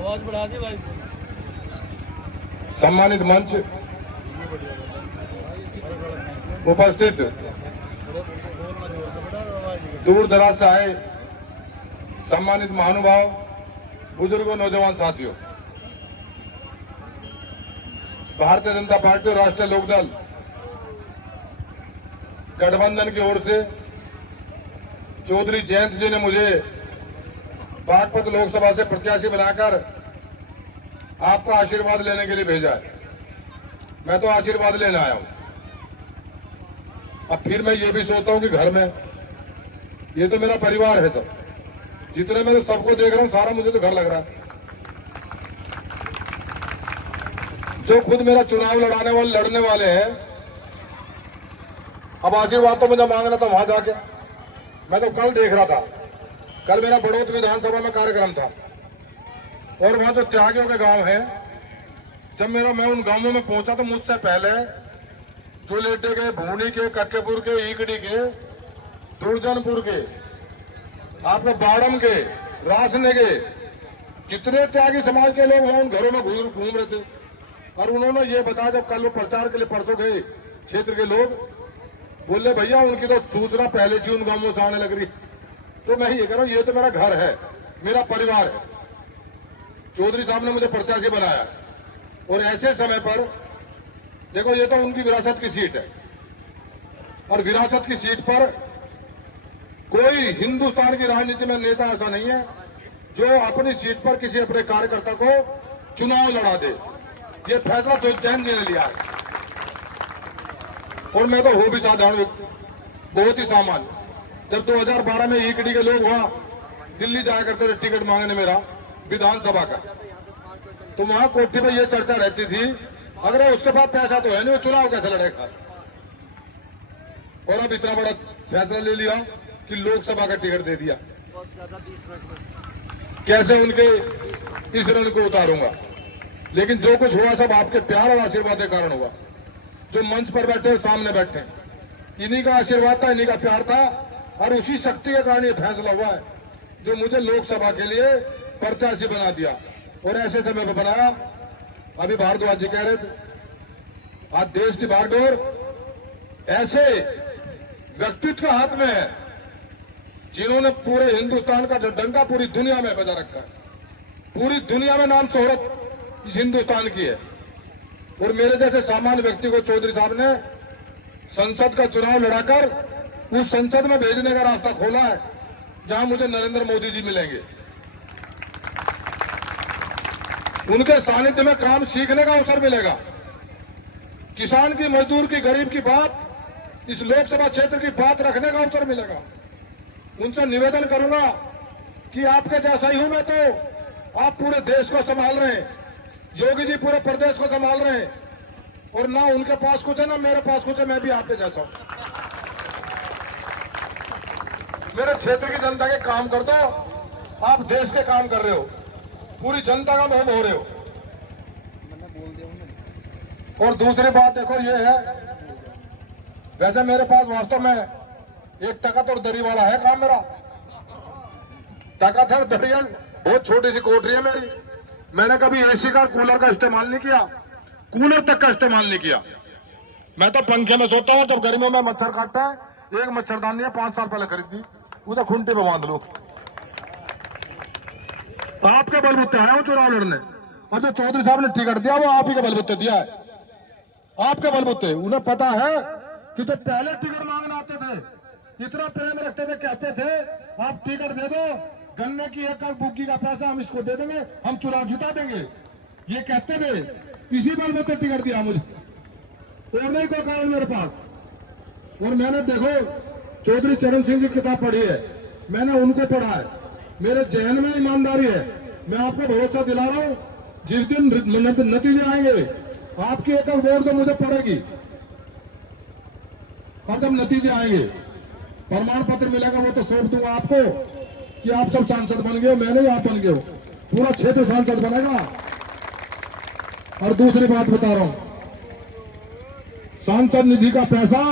आवाज बढ़ा दी भाई। सम्मानित मंच, उपस्थित दूर दराज से आए सम्मानित महानुभाव, बुजुर्गों, नौजवान साथियों, भारतीय जनता पार्टी और राष्ट्रीय लोकदल गठबंधन की ओर से चौधरी जयंत जी ने मुझे बागपत लोकसभा से प्रत्याशी बनाकर आपका आशीर्वाद लेने के लिए भेजा है। मैं तो आशीर्वाद लेने आया हूं। अब फिर मैं ये भी सोचता हूं कि घर में ये तो मेरा परिवार है, सब जितने मैं तो सबको देख रहा हूं, सारा मुझे तो घर लग रहा है। जो खुद मेरा चुनाव लड़ने वाले हैं, अब आशीर्वाद तो मुझे मांगना था वहां जाके। मैं तो कल देख रहा था, कल मेरा बड़ौत विधानसभा में कार्यक्रम था और वहां जो त्यागियों के गांव है, जब मैं उन गांवों में पहुंचा तो मुझसे पहले चुलेटे के, भूनी के, कक्केपुर के, ईकड़ी के, दुर्जनपुर के, आपके बाड़म के, रासने के, जितने त्यागी समाज के लोग वहां उन घरों में घूम रहे थे। और उन्होंने ये बताया, जब कल वो प्रचार के लिए परसों गए क्षेत्र के लोग, बोले भैया उनकी तो सूचना पहले से उन गांवों से आने लग रही। तो मैं ये कह रहा हूं, ये तो मेरा घर है, मेरा परिवार है। चौधरी साहब ने मुझे प्रत्याशी बनाया और ऐसे समय पर देखो, ये तो उनकी विरासत की सीट है और विरासत की सीट पर कोई हिंदुस्तान की राजनीति में नेता ऐसा नहीं है जो अपनी सीट पर किसी अपने कार्यकर्ता को चुनाव लड़ा दे। ये फैसला तो जैन जी ने लिया है और मैं तो हो भी साधारण व्यक्ति, बहुत ही सामान्य। जब 2012 में ईकड़ी के लोग वहां दिल्ली जाया करते थे टिकट मांगने मेरा विधानसभा का, तो वहां कोठी में ये चर्चा रहती थी, अगर उसके पास पैसा तो है नहीं, वो चुनाव कैसे लड़ेगा। और अब इतना बड़ा फैसला ले लिया कि लोकसभा का टिकट दे दिया। कैसे उनके इस रण को उतारूंगा। लेकिन जो कुछ हुआ सब आपके प्यार और आशीर्वाद के कारण हुआ। जो मंच पर बैठे और सामने बैठे, इन्हीं का आशीर्वाद था, इन्हीं का प्यार था और उसी शक्ति के कारण ये फैसला हुआ है जो मुझे लोकसभा के लिए प्रत्याशी बना दिया। और ऐसे समय पर बनाया, अभी भारद्वाज जी कह रहे थे, आज देश की बागडोर ऐसे व्यक्तित्व के हाथ में है जिन्होंने पूरे हिंदुस्तान का डंका पूरी दुनिया में बजा रखा है। पूरी दुनिया में नाम शोहरत इस हिंदुस्तान की है। और मेरे जैसे सामान्य व्यक्ति को चौधरी साहब ने संसद का चुनाव लड़ाकर उस संसद में भेजने का रास्ता खोला है जहां मुझे नरेंद्र मोदी जी मिलेंगे। उनके सानिध्य में काम सीखने का अवसर मिलेगा। किसान की, मजदूर की, गरीब की बात, इस लोकसभा क्षेत्र की बात रखने का अवसर मिलेगा। उनसे निवेदन करूंगा कि आपके जैसा ही हूं मैं, तो आप पूरे देश को संभाल रहे हैं, योगी जी पूरे प्रदेश को संभाल रहे हैं और ना उनके पास कुछ है ना मेरे पास कुछ है, मैं भी आपके जैसा हूं। मेरे क्षेत्र की जनता के काम कर दो, आप देश के काम कर रहे हो, पूरी जनता का महम हो रहे हो। और दूसरी बात देखो ये है, वैसे मेरे पास वास्तव में एक तकत और दरी वाला है काम मेरा। तकत है और दरी है, बहुत छोटी सी कोठरी है मेरी। मैंने कभी एसी का, कूलर का इस्तेमाल नहीं किया, कूलर तक का इस्तेमाल नहीं किया। मैं तो पंखे में सोता हूं। जब गर्मियों में मच्छर काटता है, एक मच्छरदानी है 5 साल पहले खरीदी, उधर खूंटे पे बांध लो। आपके बलबूते आया हूं चुनाव लड़ने, और जो चौधरी साहब ने टिकट दिया वो आप ही के बलबूते दिया है, आपके बलबूते। उन्हें पता है कि जो पहले टिकट मांगने आते थे, इतना प्रेम रखते थे, कहते थे आप टिकट दे दो, गन्ने की एक बुग्गी का पैसा हम इसको दे देंगे, हम चुनाव जिता देंगे, ये कहते थे। इसी बलबूते टिकट दिया मुझे, और नहीं कोई कारण मेरे पास। और मैंने देखो चौधरी चरण सिंह की किताब पढ़ी है, मैंने उनको पढ़ा है, मेरे जहन में ईमानदारी है। मैं आपको भरोसा दिला रहा हूं, जिस दिन नतीजे आएंगे आपकी एक वोट तो मुझे पड़ेगी। और जब नतीजे आएंगे, प्रमाण पत्र मिलेगा, वो तो सौंप दूंगा आपको कि आप सब सांसद बन गए हो, मैं नहीं आप बन गए हो, पूरा क्षेत्र सांसद बनेगा। और दूसरी बात बता रहा हूं, सांसद निधि का पैसा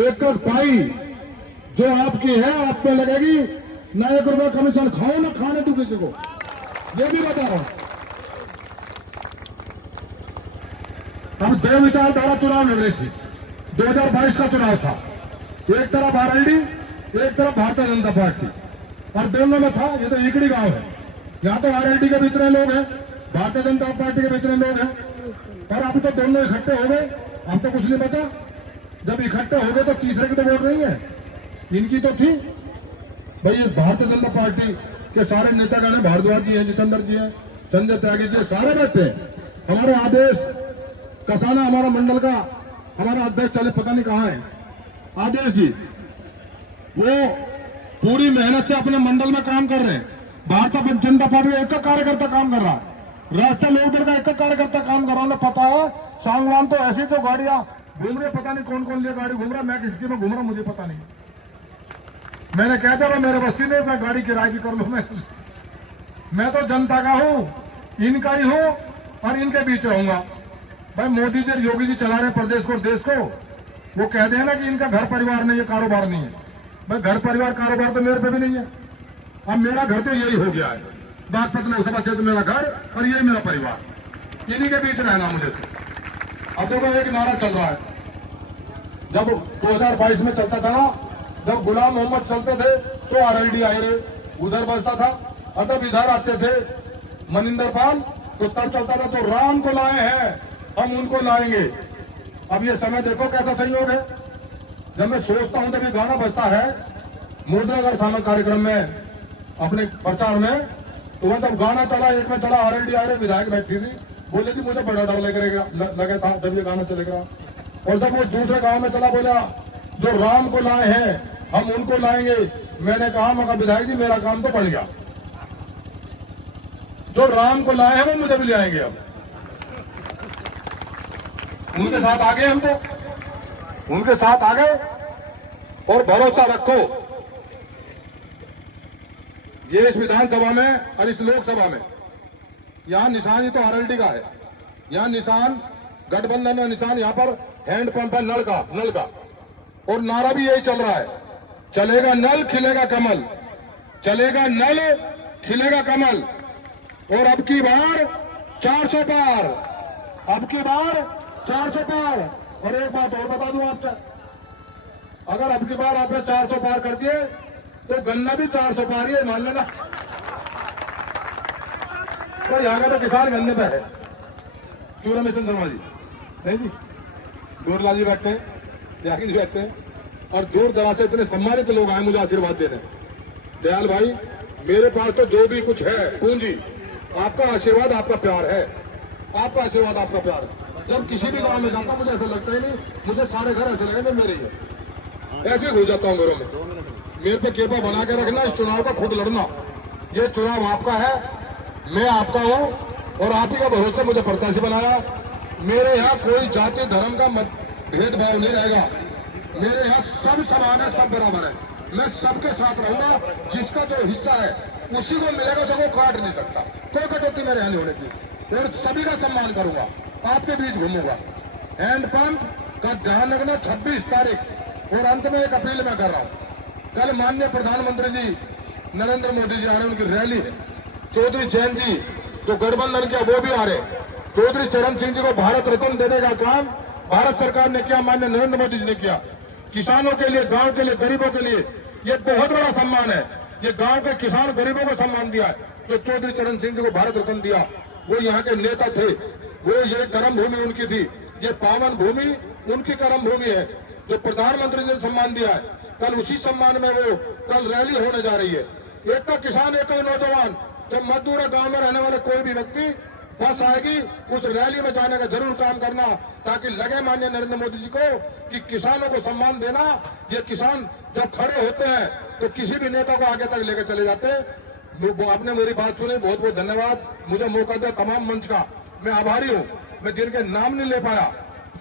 एक पाई जो आपकी है, आप पे लगेगी। ना 1 रुपया कमीशन खाओ, ना खाने दो किसी को। ये भी बता रहा हूं। हम दो विचारधारा चुनाव लड़ रही थी। 2022 का चुनाव था, एक तरफ आरएलडी, एक तरफ भारतीय जनता पार्टी, और दोनों में था ये तो इकड़ी गांव है। यहाँ तो आरएलडी के भी इतने लोग हैं, भारतीय जनता पार्टी के भी इतने लोग हैं, और अब तो दोनों इकट्ठे हो गए। अब तो कुछ नहीं बचा। जब इकट्ठे हो गए तो तीसरे की तो वोट नहीं है, इनकी तो थी भाई। ये भारतीय जनता पार्टी के सारे नेतागण हैं, भारद्वाज जी हैं, जितेंद्र जी हैं, संजय त्यागी जी, सारे बैठे हैं। हमारे आदेश कसाना, हमारा मंडल का हमारा अध्यक्ष चले पता नहीं कहाँ है, आदेश जी, वो पूरी मेहनत से अपने मंडल में काम कर रहे हैं। भारतीय जनता पार्टी एक कार्यकर्ता काम कर रहा है, राष्ट्रीय लोकदल का एक कार्यकर्ता काम कर रहा है। उन्हें पता है सांगवान तो ऐसी तो गाड़ियां घूम रहे, पता नहीं कौन कौन लिए गाड़ी घूम रहा, मैं किसकी में घूम रहा मुझे पता नहीं। मैंने कह दिया मेरे बस्ती में मैं गाड़ी किराए की कर लू। मैं तो जनता का हूं, इनका ही हूं और इनके बीच रहूंगा। भाई मोदी जी योगी जी चला रहे प्रदेश को देश को, वो कह दे ना कि इनका घर परिवार नहीं है, कारोबार नहीं है। भाई घर परिवार कारोबार तो मेरे पे भी नहीं है। अब मेरा घर तो यही हो गया है, बागपत लोकसभा क्षेत्र मेरा घर और यही मेरा परिवार, इन्हीं के बीच रहना मुझे। अब देखो एक नारा चल रहा है, जब 2022 में चलता था ना, जब गुलाम मोहम्मद चलते थे तो आरएलडी आए रहे, उधर बजता था। और जब इधर आते थे मनिंदर पाल तो तब चलता था तो राम को लाए हैं हम उनको लाएंगे। अब ये समय देखो कैसा संयोग है। जब मैं सोचता हूं जब ये गाना बजता है मोदीनगर थाना कार्यक्रम में अपने प्रचार में, तो वह जब गाना चला, एक में चला आरएलडी आ रहे, विधायक बैठी थी, बोले जी मुझे बड़ा डर लगे था जब ये गाना चलेगा। और जब वो दूसरे गांव में चला, बोला जो राम को लाए हैं हम उनको लाएंगे। मैंने कहा मगर विधायक जी मेरा काम तो बढ़ गया, जो राम को लाए हैं वो मुझे भी ले आएंगे। अब उनके साथ आ गए, हम तो उनके साथ आ गए। और भरोसा रखो, ये इस विधानसभा में और इस लोकसभा में यहां निशान ही तो आरएलडी का है। यहां निशान गठबंधन का निशान, यहां पर हैंडपंप है, नल का। और नारा भी यही चल रहा है, चलेगा नल खिलेगा कमल, चलेगा नल खिलेगा कमल। और अब की बार 400 पार, अब की बार 400 पार। और एक बात और बता दूं आपसे, अगर अब की बार आपने 400 पार कर दिए तो गन्ना भी 400 पार ही है, मान लेना। तो यहाँ का तो किसान गन्ने पे है, क्यों रमेश शर्मा जी? नहीं जी, गोरलाल जी बैठते हैं, त्यागी जी बैठते हैं, और दूर दराज से इतने सम्मानित लोग आए मुझे आशीर्वाद देने। दयाल भाई, मेरे पास तो जो भी कुछ है पूंजी, आपका आशीर्वाद, आपका प्यार है, आपका आशीर्वाद, आपका प्यार। जब किसी भी गांव में जाता मुझे ऐसा लगता ही नहीं, मुझे सारे घर ऐसे लगे मेरे ही है। ऐसे घुस जाता हूँ घरों में। मेरे पे कृपा बना के रखना, इस चुनाव का खुद लड़ना। ये चुनाव आपका है, मैं आपका हूँ, और आप ही का भरोसा मुझे प्रत्याशी बनाया। मेरे यहाँ कोई जाति धर्म का भेदभाव नहीं रहेगा। मेरे यहाँ सब समान है, सब बराबर है। मैं सबके साथ रहूंगा, जिसका जो हिस्सा है उसी को मिलेगा, जो वो काट नहीं सकता। कोई कटौती मेरे यहाँ नहीं होने की, और सभी का सम्मान करूंगा, आपके बीच घूमूंगा। हैंडपंप का ध्यान रखना, 26 तारीख। और अंत में एक अपील मैं कर रहा हूँ, कल माननीय प्रधानमंत्री जी नरेंद्र मोदी जी आ रहे, उनकी रैली है। चौधरी जैन जी जो गठबंधन किया वो भी आ रहे। चौधरी चरण सिंह जी को भारत रत्न देने का काम भारत सरकार ने किया, माननीय नरेंद्र मोदी जी ने किया। किसानों के लिए, गांव के लिए, गरीबों के लिए ये बहुत बड़ा सम्मान है। ये गांव के किसान गरीबों को सम्मान दिया है, जो चौधरी चरण सिंह जी को भारत रत्न दिया। वो यहाँ के नेता थे, वो ये कर्म भूमि उनकी थी, ये पावन भूमि उनकी कर्म भूमि है। जो प्रधानमंत्री ने सम्मान दिया है, कल उसी सम्मान में वो कल रैली होने जा रही है। एक का किसान, एक का नौजवान, जब मजदूर गांव में रहने वाले कोई भी व्यक्ति बस आएगी, उस रैली में जाने का जरूर काम करना, ताकि लगे माननीय नरेंद्र मोदी जी को कि किसानों को सम्मान देना। ये किसान जब खड़े होते हैं तो किसी भी नेता को आगे तक लेकर चले जाते हैं। आपने मेरी बात सुनी, बहुत बहुत धन्यवाद। मुझे मौका दिया तमाम मंच का, मैं आभारी हूँ। मैं जिनके नाम नहीं ले पाया,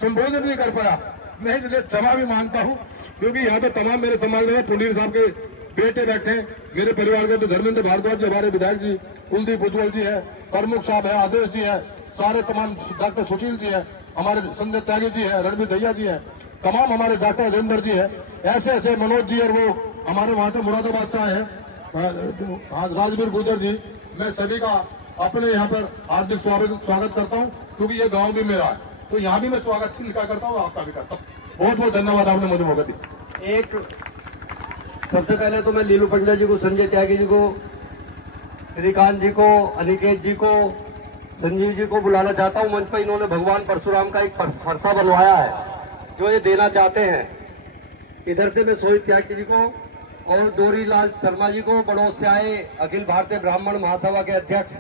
संबोधन नहीं कर पाया, मैं इसलिए क्षमा भी मांगता हूँ, क्योंकि यहाँ तो तमाम मेरे समाज में पुनीर साहब के बेटे बैठे हैं, मेरे परिवार के तो धर्मेंद्र भारद्वाज जी, हमारे विधायक जी कुलदीप उज्ज्वल जी है, प्रमुख साहब है, आदेश जी है, सारे तमाम डॉक्टर सुशील जी है, हमारे संजय त्यागी जी है, रणवीर दहिया जी है, तमाम हमारे डॉक्टर राजेंद्र जी है, ऐसे ऐसे मनोज जी, और वो हमारे वहां से मुरादाबाद से आए हैं राजवीर गुर्जर जी। मैं सभी का अपने यहाँ पर हार्दिक स्वागत करता हूँ, क्योंकि ये गांव भी मेरा है, तो यहाँ भी मैं स्वागत इनका करता हूँ, आपका भी करता हूँ। बहुत बहुत धन्यवाद, आपने मुझे मौका दिया। एक सबसे पहले तो मैं लीलू पंडित जी को, संजय त्यागी जी को, श्रीकांत जी को, अनिकेत जी को, संजीव जी को बुलाना चाहता हूँ मंच पर। इन्होंने भगवान परशुराम का एक फरसा बनवाया है जो ये देना चाहते हैं। इधर से मैं सोहित त्यागी जी को और डोरी लाल शर्मा जी को, बड़ों से आए अखिल भारतीय ब्राह्मण महासभा के अध्यक्ष